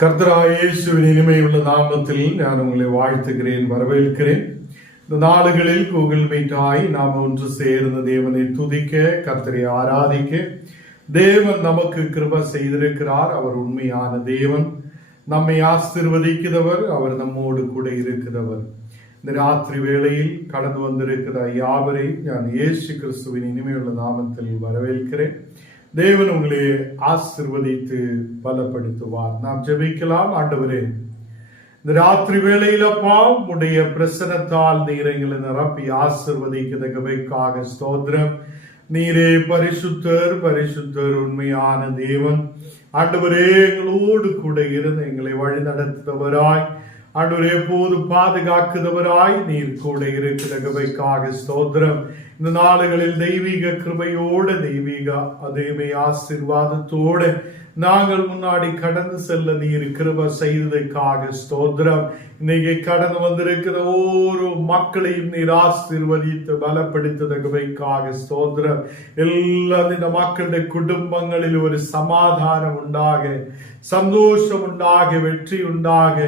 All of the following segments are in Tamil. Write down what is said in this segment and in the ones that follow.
கர்த்தராகிய இயேசுவின் இனிமையுள்ள நாமத்தில் நான் உங்களை வாழ்த்துகிறேன், வரவேற்கிறேன். இந்த நாடுகளில் கூகுள் மீட்டாய் நாம் ஒன்று சேர்ந்த தேவனை துதிக்க, கர்த்தரை ஆராதிக்க தேவன் நமக்கு கிருபை செய்திருக்கிறார். அவர் உண்மையான தேவன், நம்மை ஆசீர்வதிக்கிறவர், அவர் நம்மோடு கூட இருக்கிறவர். இந்த ராத்திரி வேளையில் கடந்து வந்திருக்கிற யாவரை நான் இயேசு கிறிஸ்துவின் இனிமையுள்ள நாமத்தில் வரவேற்கிறேன். தேவன் உங்களை ஆசீர்வதித்து பலப்படுத்துவார். நாம் ஜெபிக்கலாம். ஆண்டவரே, இந்த ராத்திரி வேளையிலப்பா உடைய பிரசனத்தால் நீர் எங்களை நிரப்பி ஆசீர்வதிக்கிறதுக்காக ஸ்தோத்திரம். நீரே பரிசுத்தர், பரிசுத்தர், உண்மையான தேவன். ஆண்டவரே, எங்களோடு கூட இருந்து எங்களை வழி நடத்துபவராய், ஆண்டவரே எப்போது பாதுகாக்குதவராய் நீர் கூட இருக்கிறதுக்காக ஸ்தோத்திரம். இந்த நாடுகளில் தெய்வீக கிருபையோட, தெய்வீக அதேமே ஆசீர்வாதத்தோட நாங்கள் முன்னாடி கடந்து செல்ல நீர் கிருபை செய்ததற்காக ஸ்தோத்திரம். இன்னைக்கு கடந்து வந்திருக்கிற ஒவ்வொரு மக்களையும் நீர் ஆசீர்வதித்து பலப்படுத்ததற்காக ஸ்தோத்திரம். எல்லா இந்த மக்களுடைய குடும்பங்களில் ஒரு சமாதானம் உண்டாக, சந்தோஷம் உண்டாக, வெற்றி உண்டாக,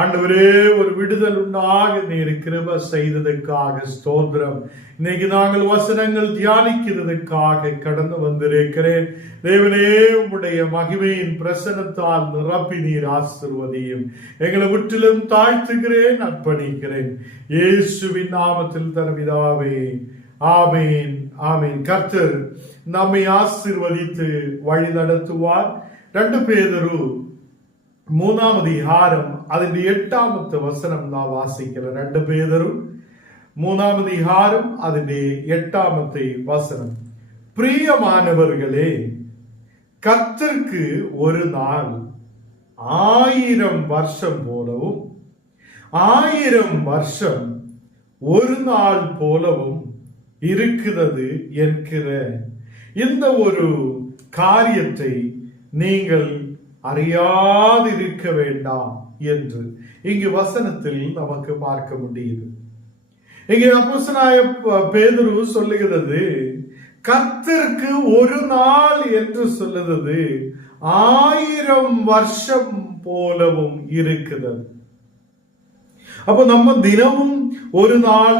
ஆண்டவரே ஒரு விடுதல் உண்டாக நீர் கிருபை செய்ததற்காக ஸ்தோத்திரம். இன்னைக்கு நாங்கள் வசனங்கள் தியானிக்கிறதுக்காக கடந்து வந்திருக்கிறேன். தேவனே, உம்முடைய மகிமையின் பிரசனத்தால் நிரப்பி நீர் ஆசீர்வதியும். எங்களை முற்றிலும் தாழ்த்துகிறேன், அர்ப்பணிக்கிறேன். இயேசுவின் நாமத்தில் தரவிதாவே, ஆமேன், ஆமேன். கர்த்தர் நம்மை ஆசீர்வதித்து வழி நடத்துவார். 2 பேதுரு 3ஆம் அதிகாரம் அதில் 8ஆம் வசனம் நான் வாசிக்கிறேன். 2 பேதுரு 3ஆம் அதிகாரம் அதில் 8ஆம் வசனம். பிரியமானவர்களே, கர்த்தருக்கு ஒரு நாள் 1000 வருஷம் போலவும் 1000 வருஷம் ஒரு நாள் போலவும் இருக்கிறது என்கிற இந்த ஒரு காரியத்தை நீங்கள் அறியாதிருக்க வேண்டாம் என்று இங்கு வசனத்தில் நமக்கு பார்க்க முடியுது. இங்கே அப்போஸ்தலனாகிய பேதுரு சொல்லுகிறது, கர்த்தருக்கு ஒரு நாள் என்று சொல்லுகிறது 1000 வருஷம் போலவும் இருக்கிறது. அப்ப நம்ம தினமும் ஒரு நாள்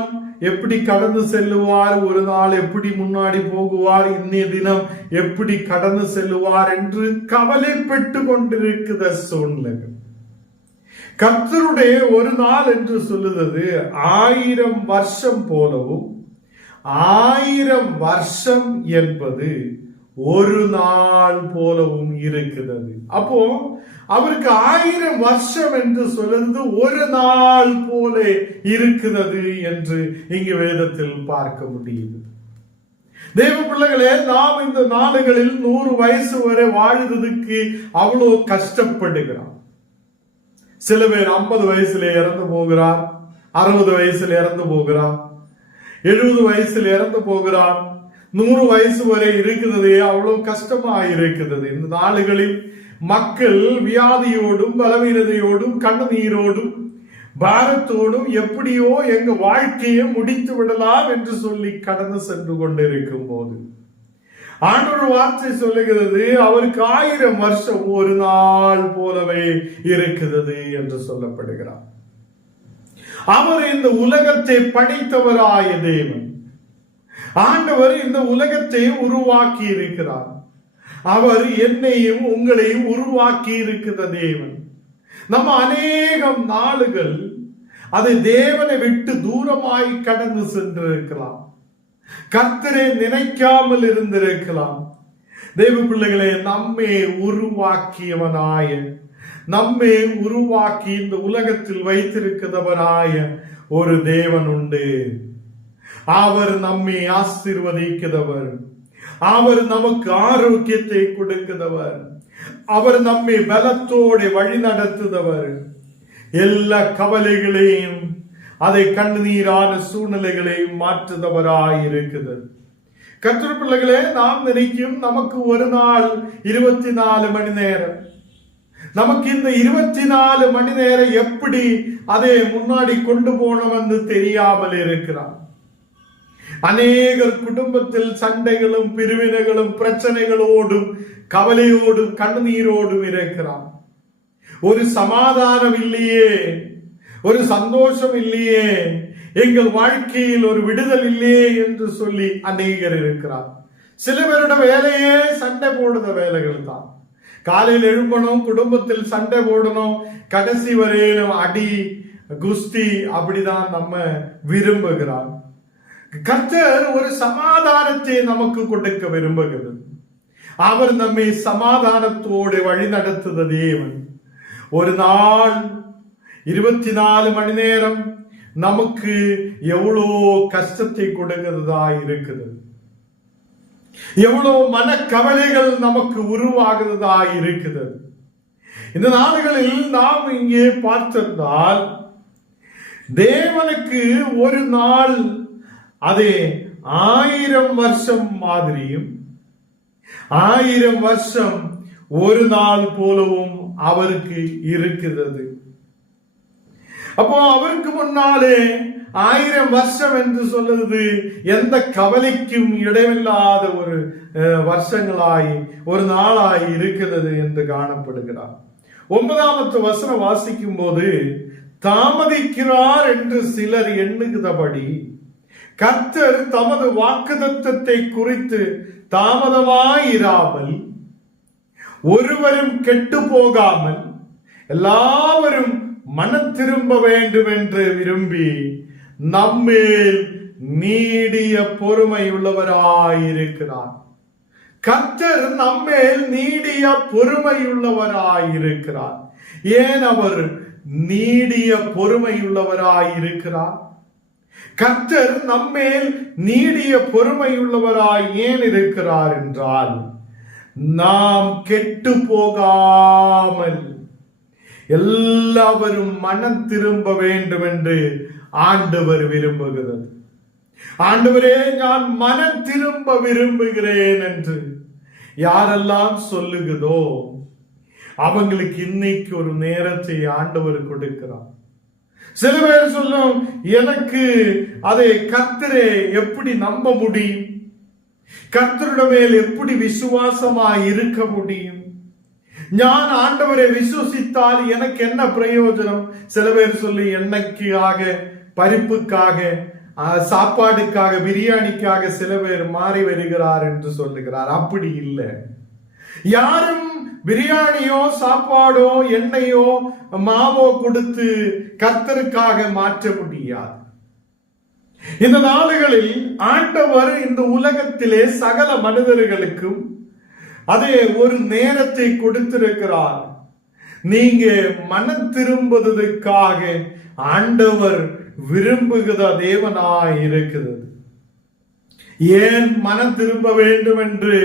எப்படி கடந்து செல்லுவார், ஒரு நாள் எப்படி முன்னாடி போகுவார், இன்னைய தினம் எப்படி கடந்து செல்லுவார் என்று கவலைப்பட்டு கொண்டிருக்கிற சூழ்நிலை. கர்த்தருடைய ஒரு நாள் என்று சொல்லுவது 1000 வருஷம் போலவும், 1000 வருஷம் என்பது ஒரு நாள் போலவும் இருக்கிறது. அப்போ அவருக்கு 1000 வருஷம் என்று சொல்லுறது ஒரு நாள் போல இருக்கிறது என்று இங்கு வேதத்தில் பார்க்க முடியுது. தேவ பிள்ளைகளே, நாம் இந்த நாடுகளில் 100 வயசு வரை வாழ்றதுக்கு அவ்வளவு கஷ்டப்படுகிறோம். சில பேர் 50 வயசுல இறந்து போகிறார், 60 வயசுல இறந்து போகிறார், 70 வயசுல இறந்து போகிறார். 100 வயசு வரை இருக்கிறது அவ்வளவு கஷ்டமா இருக்கிறது. இந்த நாடுகளில் மக்கள் வியாதியோடும், பலவீனதையோடும், கண்ணீரோடும், பாரத்தோடும் எப்படியோ எங்க வாழ்க்கையை முடித்து விடலாம் என்று சொல்லி கடந்து சென்று கொண்டிருக்கும் போது ஆண்டவர் வார்த்தை சொல்லுகிறது, அவருக்கு 1000 வருஷம் ஒரு நாள் போலவே இருக்கிறது என்று சொல்லப்படுகிறார். அவர் இந்த உலகத்தை படைத்தவராய தேவன். ஆண்டவர் இந்த உலகத்தை உருவாக்கி இருக்கிறார். அவர் என்னையும் உங்களையும் உருவாக்கி இருக்கிற தேவன். நம்ம அநேகம் நாளுகள் அதை தேவனை விட்டு தூரமாய் கடந்து சென்றிருக்கலாம். கர்த்தரை நினைக்காமல் இருந்திருக்கலாம். தேவ பிள்ளைகளே, நம்மை உருவாக்கியவனாய, நம்மை உருவாக்கி இந்த உலகத்தில் வைத்திருக்கிறவனாய ஒரு தேவன் உண்டு. அவர் நம்மை ஆசீர்வதிக்கிறவர். அவர் நமக்கு ஆரோக்கியத்தை கொடுக்கிறவர். அவர் நம்மை பலத்தோடு வழி நடத்துகிறவர். எல்லா கவலைகளையும், அதை கண்ணீரான சூழ்நிலைகளையும் மாற்றுதவராய் இருக்கிறது. கர்த்தர் பிள்ளைகளே, நாம் நினைக்கும் நமக்கு ஒரு நாள் 24 மணி நேரம். நமக்கு இந்த 24 மணி நேரம் எப்படி அதை முன்னாடி கொண்டு போனோம் என்று தெரியாமல் இருக்கிறார். அநேகர் குடும்பத்தில் சண்டைகளும் பிரிவினைகளும் பிரச்சனைகளோடும் கவலையோடும் கண்ணீரோடும் இருக்கிறார். ஒரு சமாதானம் இல்லையே, ஒரு சந்தோஷம் இல்லையே, எங்கள் வாழ்க்கையில் ஒரு விடுதல் இல்லையே என்று சொல்லி அநேகர் இருக்கிறார். சில பேரோட வேலையே சண்டை போடுற வேலைகள் தான். காலையில் எழும்பணும், குடும்பத்தில் சண்டை போடணும், கடைசி வரையிலும் அடி குஸ்தி அப்படிதான் நம்ம விரும்புகிறார். கர்த்தர் ஒரு சமாதானத்தை நமக்கு கொடுக்க விரும்புகிறது. அவர் நம்மை சமாதானத்தோடு வழி நடத்துத தேவன். ஒரு நாள் 24 மணி நேரம் நமக்கு எவ்வளோ கஷ்டத்தை கொடுக்கிறதா இருக்குது, எவ்வளவு மனக்கவலைகள் நமக்கு உருவாகிறதா இருக்குது. இந்த நாடுகளில் நாம் இங்கே பார்த்திருந்தால் தேவனுக்கு ஒரு நாள் அதே 1000 வருஷம் மாதிரியும் 1000 வருஷம் ஒரு நாள் போலவும் அவருக்கு இருக்கிறது. அப்போ அவருக்கு முன்னாலே 1000 வருஷம் என்று சொல்லுவது எந்த கவலைக்கும் இடமில்லாத ஒரு வருஷங்களாய் ஒரு நாளாய் இருக்கிறது என்று காணப்படுகிறார். 9வது வசனம் வாசிக்கும் போது, தாமதிக்கிறார் என்று சிலர் எண்ணுகிறபடி கர்த்தர் தமது வாக்குத்தத்தத்தை குறித்து தாமதமாயிராமல் ஒருவரும் கெட்டு போகாமல் எல்லாவரும் மனம் திரும்ப வேண்டும் என்று விரும்பி நம்மேல் நீடிய பொறுமை உள்ளவராயிருக்கிறார். கர்த்தர் நம்மேல் நீடிய பொறுமை உள்ளவராயிருக்கிறார். ஏன் அவர் நீடிய பொறுமை உள்ளவராயிருக்கிறார்? கர்த்தர் நம்மேல் நீடிய பொறுமை உள்ளவராய் ஏன் இருக்கிறார் என்றால், நாம் கெட்டு போகாமல் எல்லாவரும் மனம் திரும்ப வேண்டும் என்று ஆண்டவர் விரும்புகிறது. ஆண்டவரே, நான் மனம் திரும்ப விரும்புகிறேன் என்று யாரெல்லாம் சொல்லுகிறதோ அவங்களுக்கு இன்னைக்கு ஒரு நேரத்தை ஆண்டவர் கொடுக்கிறார். சில பேர் சொல்லும், எனக்கு அதை கர்த்தரை எப்படி நம்ப முடியும், கர்த்தருடைய மேல் எப்படி விசுவாசமாய் இருக்க முடியும், நான் ஆண்டவரை விசுவசித்தால் எனக்கு என்ன பிரயோஜனம்? சில பேர் சொல்லி எண்ணெய்க்காக, பருப்புக்காக, சாப்பாடுக்காக, பிரியாணிக்காக சில பேர் மாறி வருகிறார் என்று சொல்லுகிறார். அப்படி இல்லை. யாரும் பிரியாணியோ சாப்பாடோ எண்ணெயோ மாவோ கொடுத்து கர்த்தருக்காக மாற்ற முடியாது. இந்த நாடுகளில் ஆண்டவர் இந்த உலகத்திலே சகல மனிதர்களுக்கும் அதே ஒரு நேரத்தை கொடுத்திருக்கிறார். நீங்க மனம் திரும்புவதற்காக ஆண்டவர் விரும்புகிற தேவனாய் இருக்கிறது. ஏன் மனம் திரும்ப வேண்டும் என்று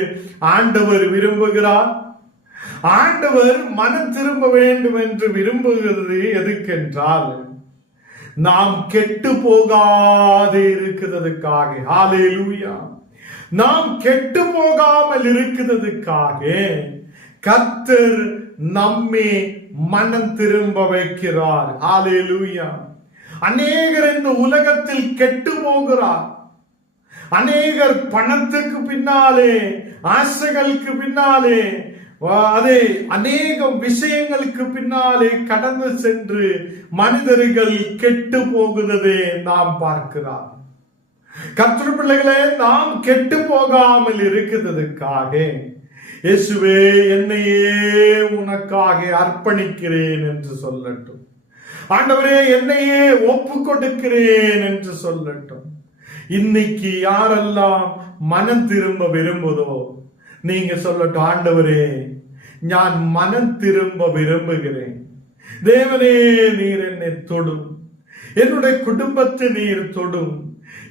ஆண்டவர் விரும்புகிறார்? ஆண்டவர் மனம் திரும்ப வேண்டும் என்று விரும்புகிறது எதுக்கென்றால், நாம் கெட்டு போகாது இருக்கிறதுக்காக. ஹல்லேலூயா. நாம் கெட்டு போகாமல் இருக்கிறதுக்காக கர்த்தர் நம்மை மனம் திரும்ப வைக்கிறார். ஹல்லேலூயா. அநேகர் இந்த உலகத்தில் கெட்டு போகிறார். அநேகர் பணத்துக்கு பின்னாலே, ஆசைகளுக்கு பின்னாலே, அதே அநேக விஷயங்களுக்கு பின்னாலே கடந்து சென்று மனிதர்கள் கெட்டு போகிறதே நாம் பார்க்கிறோம். கர்த்தர் பிள்ளைகளே, நாம் கெட்டு போகாமல் இருக்கிறதுக்காக இயேசுவே என்னையே உனக்காக அர்ப்பணிக்கிறேன் என்று சொல்லட்டும். ஆண்டவரே என்னையே ஒப்பு கொடுக்கிறேன் என்று சொல்லட்டும். இன்னைக்கு யாரெல்லாம் மனம் திரும்ப விரும்புதோ நீங்க சொல்லட்டும், ஆண்டவரே நான் மனம் திரும்ப விரும்புகிறேன். தேவனே, நீர் என்னை தொடும், என்னுடைய குடும்பத்தை நீர் தொடும்,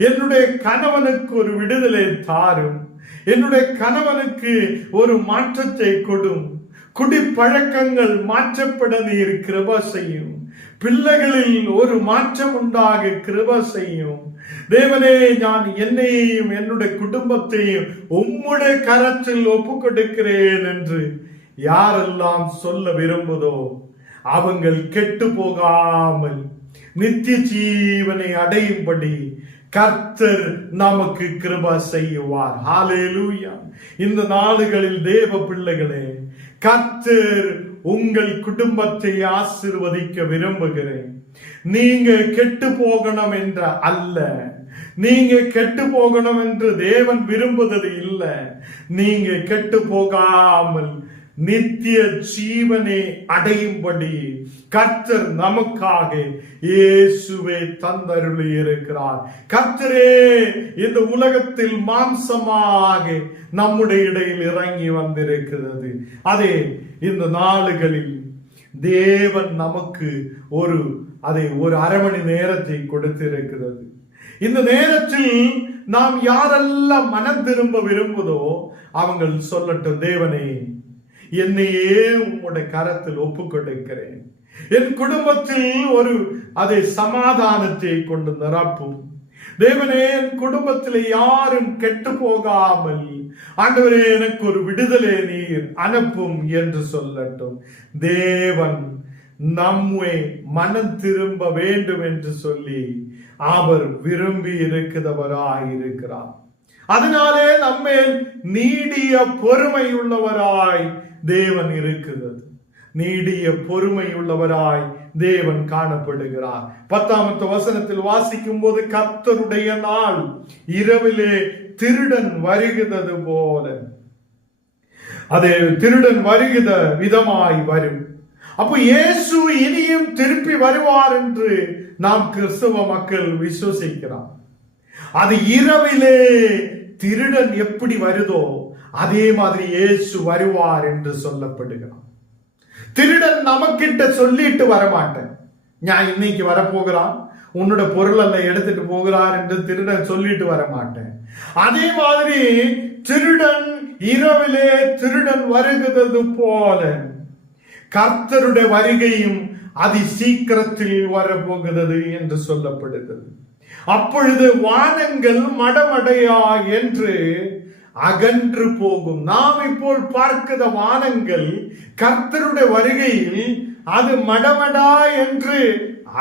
என்னுடைய கணவனுக்கு ஒரு விடுதலை தாரும், என்னுடைய கணவனுக்கு ஒரு மாற்றத்தை கொடும், குடிப்பழக்கங்கள் மாற்றப்பட நீர் கிருபை செய்யும், பிள்ளைகளில் ஒரு மாற்றம் உண்டாக கிருபை செய்யும். தேவனே, நான் என்னையும் என்னுடைய குடும்பத்தையும் உம்முடைய கரத்தில் ஒப்பு கொடுக்கிறேன் என்று யாரெல்லாம் சொல்ல விரும்புதோ அவங்கள் கெட்டு போகாமல் நித்திய ஜீவனை அடையும்படி கர்த்தர் நமக்கு கிருபை செய்வார். ஹல்லேலூயா. இந்த நாடுகளில் தேவ பிள்ளைகளே, கர்த்தர் உங்கள் குடும்பத்தை ஆசீர்வதிக்க விரும்புகிறேன். நீங்க கெட்டு போகணும் என்ற அல்ல, நீங்க கெட்டு போகணும் என்று தேவன் விரும்புவது இல்லை. நீங்க கெட்டு போகாமல் நித்திய ஜீவனை அடையும்படி கர்த்தர் நமக்காக இயேசுவை தந்தருளி இருக்கிறார். கர்த்தரே இந்த உலகத்தில் மாம்சமாக நம்முடைய இடையில் இறங்கி வந்திருக்கிறது. அதே இந்த நாளுகளில் தேவன் நமக்கு ஒரு அரை மணி நேரத்தை கொடுத்திருக்கிறது. இந்த நேரத்தில் நாம் யாரெல்லாம் மனம் திரும்ப விரும்புதோ அவங்க சொல்லட்டும், தேவனே என்னையே உம்முடைய கரத்தில் ஒப்புக் கொடுக்கிறேன். என் குடும்பத்தில் சமாதானத்தை கொண்டு நிரப்பும். தேவனே, என் குடும்பத்தில் யாரும் கெட்டு போகாமல் ஆண்டவரே எனக்கு ஒரு விடுதலை நீர் அனுப்பும் என்று சொல்லட்டும். தேவன் நம்மை மனம் திரும்ப வேண்டும் என்று சொல்லி அவர் விரும்பி இருக்கிறவராயிருக்கிறார். அதனாலே நம்மேல் நீடிய பொறுமை உள்ளவராய் தேவன் இருக்கிறது. நீடிய பொறுமை உள்ளவராய் தேவன் காணப்படுகிறார். 10ஆம் வசனத்தில் வாசிக்கும் போது, கர்த்தருடைய நாள் இரவிலே திருடன் வருகிறது போல, அதே திருடன் வருகிற விதமாய் வரும். அப்போ இயேசு இனியும் திருப்பி வருவார் என்று நாம் கிறிஸ்தவ மக்கள் விசுவசிக்கிறோம். அது இரவிலே திருடன் எப்படி வருதோ அதே மாதிரி இயேசு வருவார் என்று சொல்லப்படுகிறார். திருடன் நமக்கிட்ட சொல்லிட்டு வரமாட்டேன், நான் இன்னைக்கு வரப்போகிறான், உன்னோட பொருள் எல்லாம் எடுத்துட்டு போகிறார் என்று திருடன் சொல்லிட்டு வரமாட்டேன். அதே மாதிரி திருடன் இரவிலே திருடன் வருகிறது போல கர்த்தருடைய வருகையும் அதி சீக்கிரத்தில் வரப்போகிறது என்று சொல்லப்படுகிறது. அப்பொழுது வானங்கள் மடமடையா என்று அகன்று போகும். நாம் இப்போ பார்க்கிற வானங்கள் கர்த்தருடைய வருகையில் அது மடமடா என்று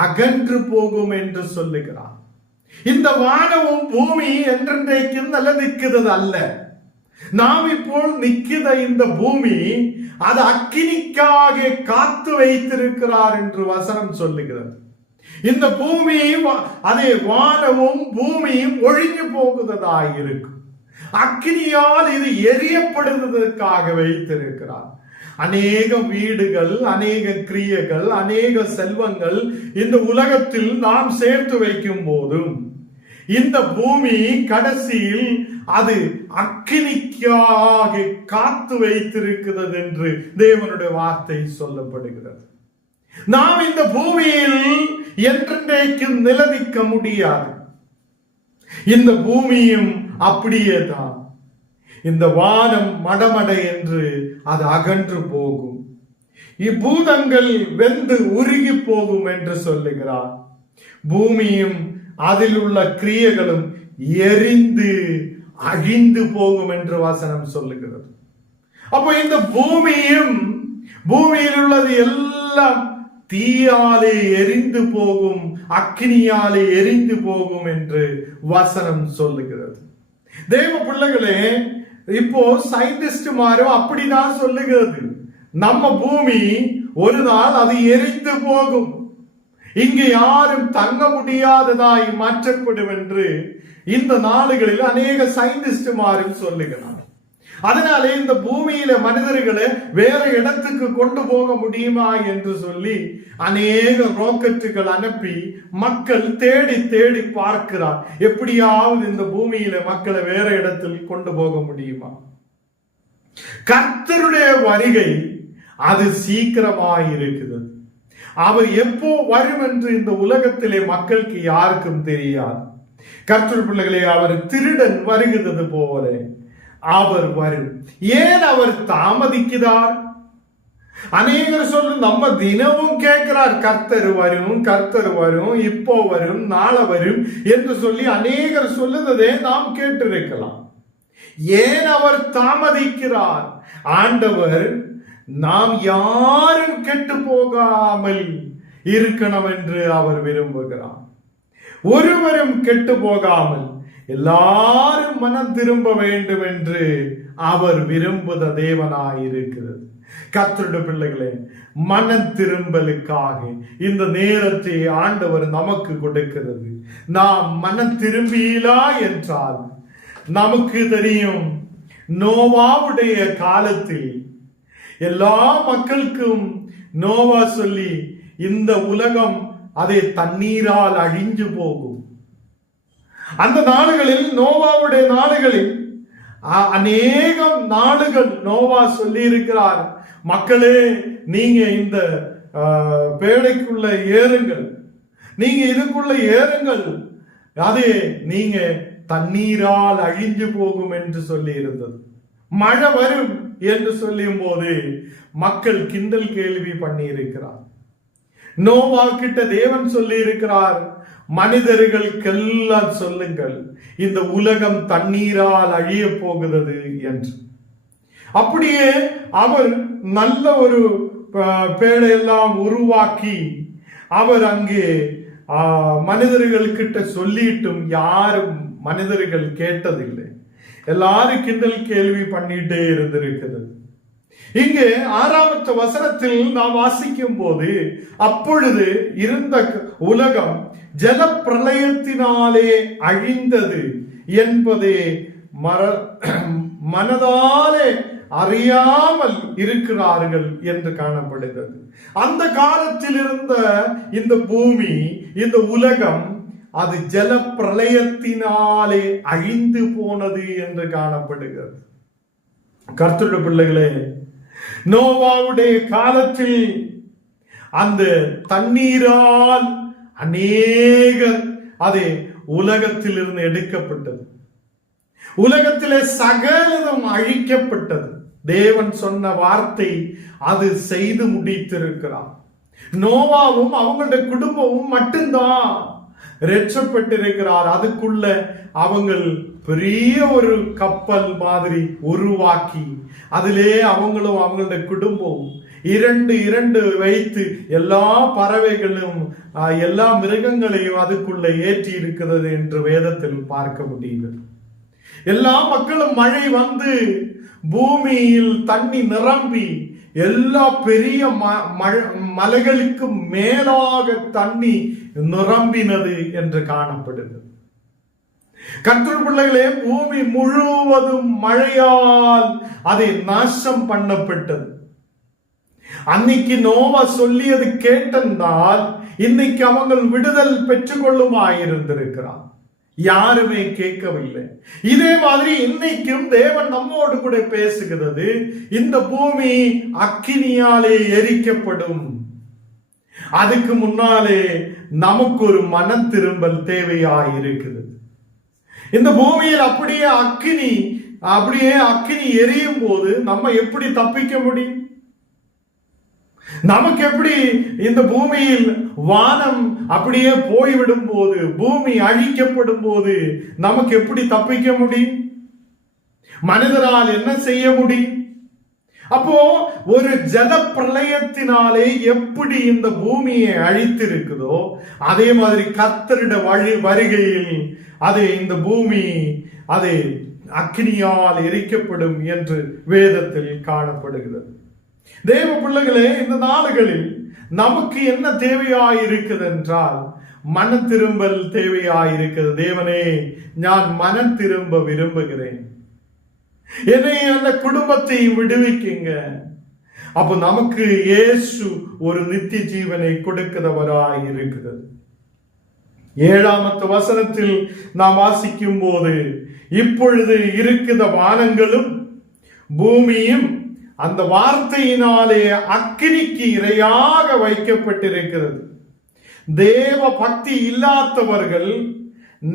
அகன்று போகும் என்று சொல்லுகிறார். இந்த வானமும் பூமி என்றென்றைக்கு நிற்கிறது அல்ல. நாம் இப்போ நிற்கிற இந்த பூமி அது அக்கினிக்காக காத்து வைத்திருக்கிறார் என்று வசனம் சொல்லுகிறது. இந்த பூமி அதே வானமும் பூமியும் ஒழிஞ்சு போகுவதாயிருக்கும். அக்கினியால் இது எரியப்படுவதற்காக வைத்திருக்கிறார். அநேக வீடுகள், அநேக கிரியைகள், அநேக செல்வங்கள் இந்த உலகத்தில் நாம் சேர்த்து வைக்கும் போதும் இந்த பூமி கடைசியில் அது அக்கினிக்காக காத்து வைத்திருக்கிறது என்று தேவனுடைய வார்த்தை சொல்லப்படுகிறது. நாம் இந்த பூமியில் என்றென்றைக்கும் நிலநிற்க முடியாது. இந்த பூமியும் அப்படியே தான். இந்த வானம் மடமடை என்று அது அகன்று போகும். இப்பூதங்கள் வெந்து உருகி போகும் என்று சொல்லுகிறார். பூமியும் அதில் உள்ள கிரியைகளும் எரிந்து அழிந்து போகும் என்று வசனம் சொல்லுகிறது. அப்போ இந்த பூமியில் உள்ளது எல்லாம் தீயாலே எரிந்து போகும், அக்னியாலே எரிந்து போகும் என்று வசனம் சொல்லுகிறது. தேவ பிள்ளைகளே, இப்போ சயின்டிஸ்டுமாரும் அப்படிதான் சொல்லுகிறது. நம்ம பூமி ஒரு நாள் அது எரிந்து போகும், இங்கு யாரும் தங்க முடியாததாய் மாற்றப்படும் என்று இந்த நாடுகளில் அநேக சயின்டிஸ்டுமாரும் சொல்லுகிறார். அதனாலே இந்த பூமியில மனிதர்களை வேற இடத்துக்கு கொண்டு போக முடியுமா என்று சொல்லி அநேக ராக்கெட்டுகள் அனுப்பி மக்கள் தேடி தேடி பார்க்கிறார், எப்படியாவது இந்த பூமியில மக்களை வேற இடத்தில் கொண்டு போக முடியுமா. கர்த்தருடைய வருகை அது சீக்கிரமாய் இருக்கிறது. அவர் எப்போ வரும் என்று இந்த உலகத்திலே மக்களுக்கு யாருக்கும் தெரியாது. கர்த்தர் பிள்ளைகளே, அவர் திருடன் வருகிறது போல அவர் வரும். ஏன் அவர் தாமதிக்கிறார்? அநேகர் சொல்லு, நம்ம தினமும் கேட்கிறார், கர்த்தர் வரும், கர்த்தர் வரும், இப்போ வரும், நாளை வரும் என்று சொல்லி அநேகர் சொல்லுவதே நாம் கேட்டிருக்கலாம். ஏன் அவர் தாமதிக்கிறார்? ஆண்டவர் நாம் யாரும் கெட்டு போகாமல் இருக்கணும் என்று அவர் விரும்புகிறார். ஒருவரும் கெட்டு போகாமல் எல்லாரும் மனம் திரும்ப வேண்டும் என்று அவர் விரும்புத தேவனாய் இருக்கிறது. கர்த்தருடைய பிள்ளைகளே, மனம் திரும்பலுக்காக இந்த நேரத்தை ஆண்டவர் நமக்கு கொடுக்கிறது. நாம் மனம் திரும்பியலா என்றால் நமக்கு தெரியும், நோவாவுடைய காலத்தில் எல்லா மக்களுக்கும் நோவா சொல்லி இந்த உலகம் அதை தண்ணீரால் அழிஞ்சு போகும். அந்த நாடுகளில், நோவாவுடைய நாடுகளில் அநேகம் நாடுகள் நோவா சொல்லி இருக்கிறார், மக்களே நீங்க இந்த பேழைக்குள்ள ஏறுங்கள், நீங்க இதுக்குள்ள ஏறுங்கள், அது நீங்க தண்ணீரால் அழிஞ்சு போகும் என்று சொல்லி இருந்தது. மழை வரும் என்று சொல்லும் போது மக்கள் கிண்டல் கேள்வி பண்ணி இருக்கிறார். நோவா கிட்ட தேவன் சொல்லி இருக்கிறார், மனிதர்களுக்கெல்லாம் சொல்லுங்கள், இந்த உலகம் தண்ணீரால் அழிய போகிறது என்று. அப்படியே அவர் நல்ல ஒரு பேழையெல்லாம் உருவாக்கி அவர் அங்கே மனிதர்கள்கிட்ட சொல்லிட்டும் யாரும் மனிதர்கள் கேட்டதில்லை. எல்லாரும் கிண்டல் கேள்வி பண்ணிட்டே இருந்திருக்கிறது. இங்கே 6வது வசனத்தில் நாம் வாசிக்கும் போது, அப்பொழுது இருந்த உலகம் ஜல பிரளயத்தினாலே அழிந்தது என்பதே மனதாலே அறியாமல் இருக்கிறார்கள் என்று காணப்படுகிறது. அந்த காலத்தில் இருந்த இந்த பூமி, இந்த உலகம், அது ஜல பிரளயத்தினாலே அழிந்து போனது என்று காணப்படுகிறது. கர்த்தருடைய பிள்ளைகளே, நோவாவுடைய காலத்தில் அந்த தண்ணீரால் அநேகர் அது உலகத்தில் இருந்து எடுக்கப்பட்டது. உலகத்திலே சகலதும் அழிக்கப்பட்டது. தேவன் சொன்ன வார்த்தை அது செய்து முடித்திருக்கிறார். நோவாவும் அவங்களுடைய குடும்பமும் மட்டும்தான் ரட்சப்பட்டிருக்கிறார். அதுக்குள்ள அவங்கள் பெரிய ஒரு கப்பல் மாதிரி உருவாக்கி அதிலே அவங்களும் அவங்களுடைய குடும்பமும் இரண்டு வைத்து எல்லா பறவைகளும் எல்லா மிருகங்களையும் அதுக்குள்ள ஏற்றி இருக்கிறது என்று வேதத்தில் பார்க்க முடியுது. எல்லா மக்களும் மழை வந்து பூமியில் தண்ணி நிரம்பி எல்லா பெரிய மலைகளுக்கு மேலாக தண்ணி நிரம்பினது என்று காணப்படுது. கர்த்தருடைய பிள்ளைகளே, பூமி முழுவதும் மழையால் அதை நாசம் பண்ணப்பட்டது. அன்னைக்கு நோவா சொல்லியது கேட்டதால் இன்னைக்கு அவங்க விடுதல் பெற்றுக்கொள்ளுமாயிருந்திருக்கிறார். யாருமே கேட்கவில்லை. இதே மாதிரி இன்னைக்கும் தேவன் நம்மோடு கூட பேசுகிறது. இந்த பூமி அக்கினியாலே எரிக்கப்படும். அதுக்கு முன்னாலே நமக்கு ஒரு மனம் திரும்பல் தேவையாயிருக்கிறது. இந்த பூமியில் அப்படியே அக்கினி எரியும் போது நம்ம எப்படி தப்பிக்க முடியும்? நமக்கு எப்படி இந்த பூமியில் வானம் அப்படியே போய்விடும் போது, பூமி அழிக்கப்படும் போது நமக்கு எப்படி தப்பிக்க முடியும்? மனிதரால் என்ன செய்ய முடியும்? அப்போ ஒரு ஜல பிரளயத்தினாலே எப்படி இந்த பூமியை அழித்திருக்குதோ அதே மாதிரி கர்த்தருடைய வருகையில் அது இந்த பூமி அது அக்கினியால் எரிக்கப்படும் என்று வேதத்தில் காணப்படுகிறது. தேவ பிள்ளைகளே, இந்த நாடுகளில் நமக்கு என்ன தேவையாயிருக்குது என்றால் மன திரும்பல் தேவையாயிருக்கிறது. தேவனே, நான் மனம் திரும்ப விரும்புகிறேன், என்னை அந்த குடும்பத்தை விடுவிக்குங்க. அப்ப நமக்கு இயேசு ஒரு நித்திய ஜீவனை கொடுக்கிறவராய் இருக்கிறது. 7வது வசனத்தில் நாம் வாசிக்கும் போது, இப்பொழுது இருக்கிற வானங்களும் பூமியும் அந்த வார்த்தையினாலே அக்கினிக்கு இரையாக வைக்கப்பட்டிருக்கிறது. தேவ பக்தி இல்லாதவர்கள்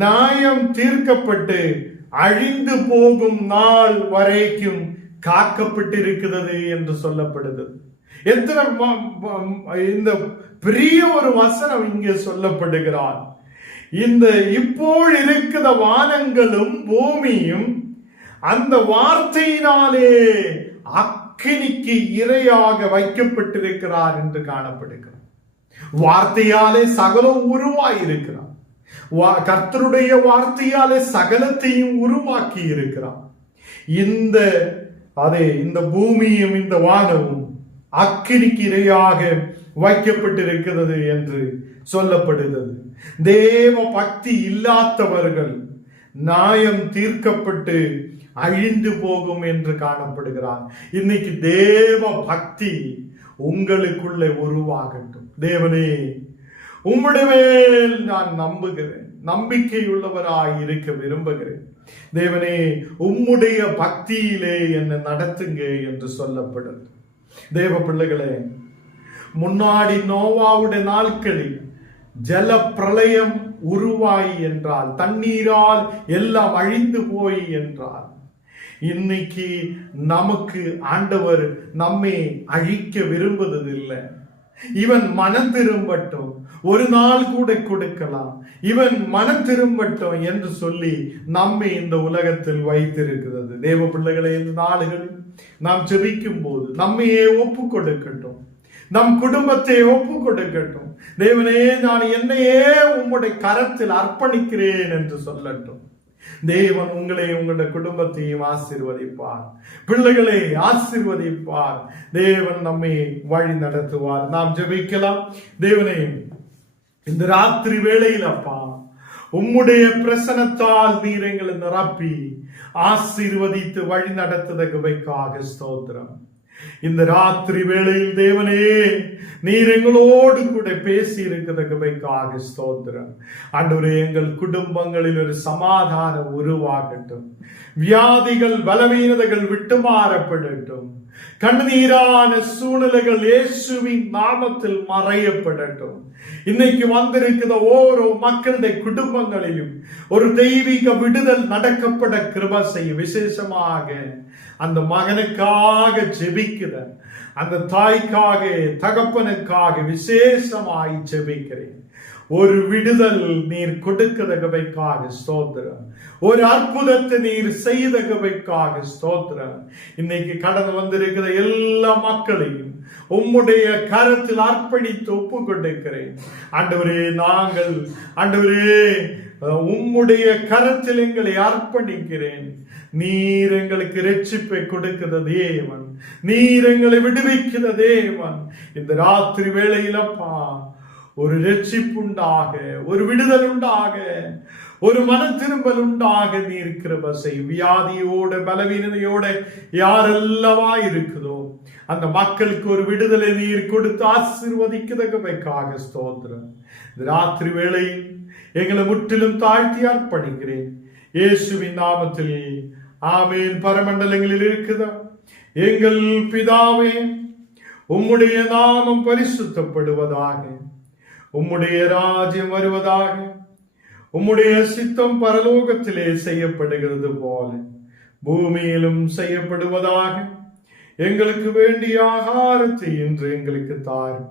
நியாயம் தீர்க்கப்பட்டு அழிந்து போகும் நாள் வரைக்கும் காக்கப்பட்டிருக்கிறது என்று சொல்லப்படுகிறது. எத்தனை இந்த பெரிய ஒரு வசனம் இங்கே சொல்லப்படுகிறார். இந்த இப்போ இருக்கிற வானங்களும் பூமியும் அந்த வார்த்தையினாலே அக்கினிக்கு இரையாக வைக்கப்பட்டிருக்கிறார் என்று காணப்படுகிறார். வார்த்தையாலே சகலம் உருவாயிருக்கிறார். கர்த்தருடைய வார்த்தையாலே சகலத்தையும் உருவாக்கி இருக்கிறார். இந்த பூமியும் இந்த வானமும் அக்கினிக்கு இரையாக வைக்கப்பட்டிருக்கிறது என்று சொல்லப்படுகிறது. தேவ பக்தி இல்லாதவர்கள் நியாயம் தீர்க்கப்பட்டு அழிந்து போகும் என்று காணப்படுகிறார். இன்னைக்கு தேவ பக்தி உங்களுக்குள்ளே உருவாகட்டும். தேவனே, உம்முடைய மேல் நான் நம்புகிறேன், நம்பிக்கையுள்ளவராய் இருக்க விரும்புகிறேன். தேவனே, உம்முடைய பக்தியிலே என்னை நடத்துங்க என்று சொல்லப்படுது. தேவ பிள்ளைகளே, முன்னாடி நோவாவுடைய நாட்களில் ஜல பிரளயம் உருவாய் என்றால், தண்ணீரால் எல்லாம் அழிந்து போய் என்றால், இன்னைக்கு நமக்கு ஆண்டவர் நம்மை அழிக்க விரும்புவதில்லை. இவன் மனம் திரும்பட்டும், ஒரு நாள் கூட கொடுக்கலாம், இவன் மனம் திரும்பட்டும் என்று சொல்லி நம்மை இந்த உலகத்தில் வைத்திருக்கிறது. தேவ பிள்ளைகளை, இந்த நாடுகளில் நாம் ஜெபிக்கும் போது நம்மையே ஒப்பு கொடுக்கட்டும், நம் குடும்பத்தை ஒப்பு கொடுக்கட்டும். தேவனே, நான் என்னையே உம்முடைய கரத்தில் அர்ப்பணிக்கிறேன் என்று சொல்லட்டும். தேவன் உங்களை, உங்களுடைய குடும்பத்தையும் ஆசீர்வதிப்பார், பிள்ளைகளை ஆசீர்வதிப்பார். தேவன் நம்மை வழி நடத்துவார். நாம் ஜெபிக்கலாம். தேவனே, இந்த ராத்திரி வேளையில் அப்பா, உம்முடைய பிரசனத்தால் நீர் எங்களை நிரப்பி ஆசீர்வதித்து வழி நடத்துவதற்காக ஸ்தோத்திரம். இந்த ராத்திரி வேளையில் தேவனே, நீர் எங்களோடு கூட பேசி இருக்கிறதுக்காக ஸ்தோத்திரம். ஆண்டவரே, எங்கள் குடும்பங்களில் ஒரு சமாதானம் உருவாகட்டும், வியாதிகள் பலவீனதைகள் விட்டு மாறப்படட்டும், கண்ணீரான சூழ்நிலைகள் இயேசுவின் நாமத்தில் மறையப்படட்டும். இன்னைக்கு வந்திருக்கிற ஓரோ மக்களுடைய குடும்பங்களிலும் ஒரு தெய்வீக விடுதல் நடக்கப்பட கிருபை செய்யும். விசேஷமாக அந்த மகனுக்காக ஜெபிக்கிற அந்த தாய்க்காக, தகப்பனுக்காக விசேஷமாய் ஜெபிக்கிறேன். ஒரு விடுதல் நீர் கொடுக்கிறதுக்காக ஸ்தோத்திரம். ஒரு அற்புதத்தை நீர் செய்ததுக்காக ஸ்தோத்திரம். இன்னைக்கு கடந்து வந்திருக்கிற எல்லா மக்களையும் உம்முடைய கரத்தில் அர்ப்பணித்து ஒப்பு கொடுக்கிறேன். ஆண்டவரே, நாங்கள் ஆண்டவரே உம்முடைய கரத்தில் எங்களை அர்ப்பணிக்கிறேன். நீர் எங்களுக்கு ரட்சிப்பை கொடுக்கிற தேவன், நீர் எங்களை விடுவிக்கிற தேவன். இந்த ராத்திரி வேளையிலப்பா, ஒரு ரட்சிப்பு உண்டாக, ஒரு விடுதல் உண்டாக, ஒரு மன திரும்பல் உண்டாக நீர் கிருபை செய்யும். வியாதியோட பலவீனதையோட யாரெல்லவா இருக்குதோ அந்த மக்களுக்கு ஒரு விடுதலை நீர் கொடுத்து ஆசீர்வதிக்கிறதுக்காக ஸ்தோத்திரம். இந்த ராத்திரி வேளையில் எங்களை முற்றிலும் தாழ்த்தி அர்ப்பணிக்கிறேன் இயேசுவின் நாமத்தில். ஆமேன். பரமண்டலங்களில் இருக்குதா எங்கள் பிதாவே, உம்முடைய நாமம் பரிசுத்தப்படுவதாக, உம்முடைய ராஜ்யம் வருவதாக, உம்முடைய சித்தம் பரலோகத்திலே செய்யப்படுகிறது போல பூமியிலும் செய்யப்படுவதாக. எங்களுக்கு வேண்டிய ஆகாரத்தை இன்று எங்களுக்கு தாரும்.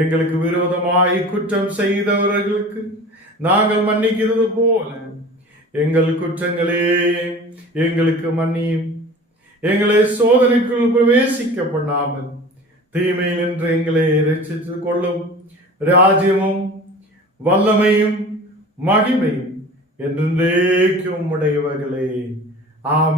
எங்களுக்கு விரோதமாய் குற்றம் செய்தவர்களுக்கு நாங்கள் மன்னிக்கிறது போல எங்கள் குற்றங்களே எங்களுக்கு மன்னியும். எங்களை சோதனைக்குள் பிரவேசிக்க பண்ணாமல் தீமையில் நின்று எங்களை ரட்சித்துக் கொள்ளும். ராஜ்யமும் வல்லமையும் மகிமையும் என்றென்றைக்கும் உடையவர்களே. ஆமென்.